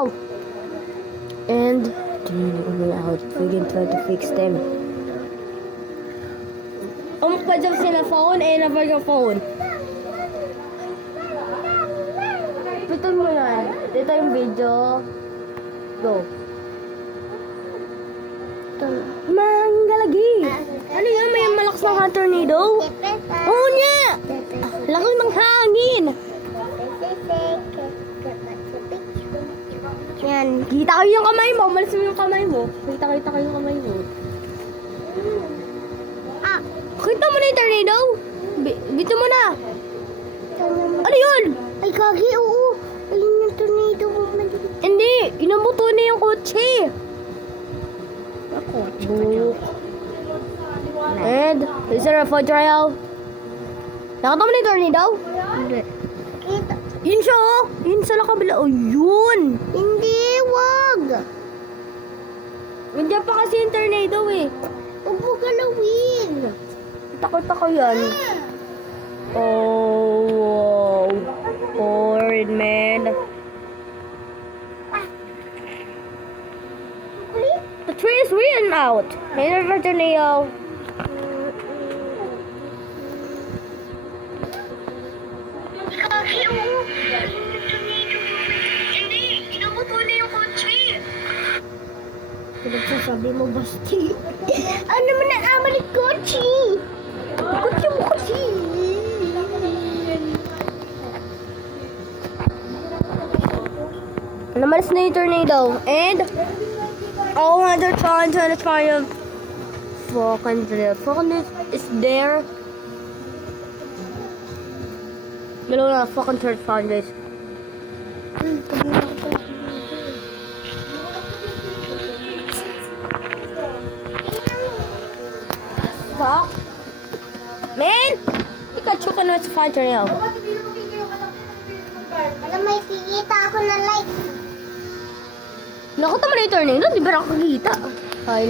tornado. And tornado coming out. We can try to fix them. Pa dyan sila phone and never your phone. Ito mo yan. Ito yung video. Go. Manggalagi. Ano yan? May malakas na tornado? Oo niya! Laki ng hangin. Yan. Kita ko yung kamay mo. Malis mo yung kamay mo. Kita ko yung kamay mo. Kita mo na yung tornado? Bito mo na. Ano yun? Ay, kagi, oo. Ayun yung tornado. Hindi. Inabuto na yung kotse. Book. And, is there a foot trial? Nakita mo na yung tornado? Hindi. Kita. Yun siya, oh. Yun sa kabila. Oh, yun. Hindi, wag. Hindi pa kasi yung tornado eh. Huwag mo galawin. Takot ako yan. Oh, wow. Bored, man. The tree is written out. May never tornado. Kagi, oo. Hindi, inabuto na yung kotse. Pinagsasabi mo, Basti. Ano naman ang amal ng kotse? Kotse mo kasi. Namalis na yung tornado. And, oh, they're trying to fucking drill. Fucking is there. Dalawa na, fucking third fan, guys. Fuck. Man! Pikachu ka naman sa fan tornado. Alam, may kikita ako na like. Nakita mo na yung tornado, di ba nakakita? Ay,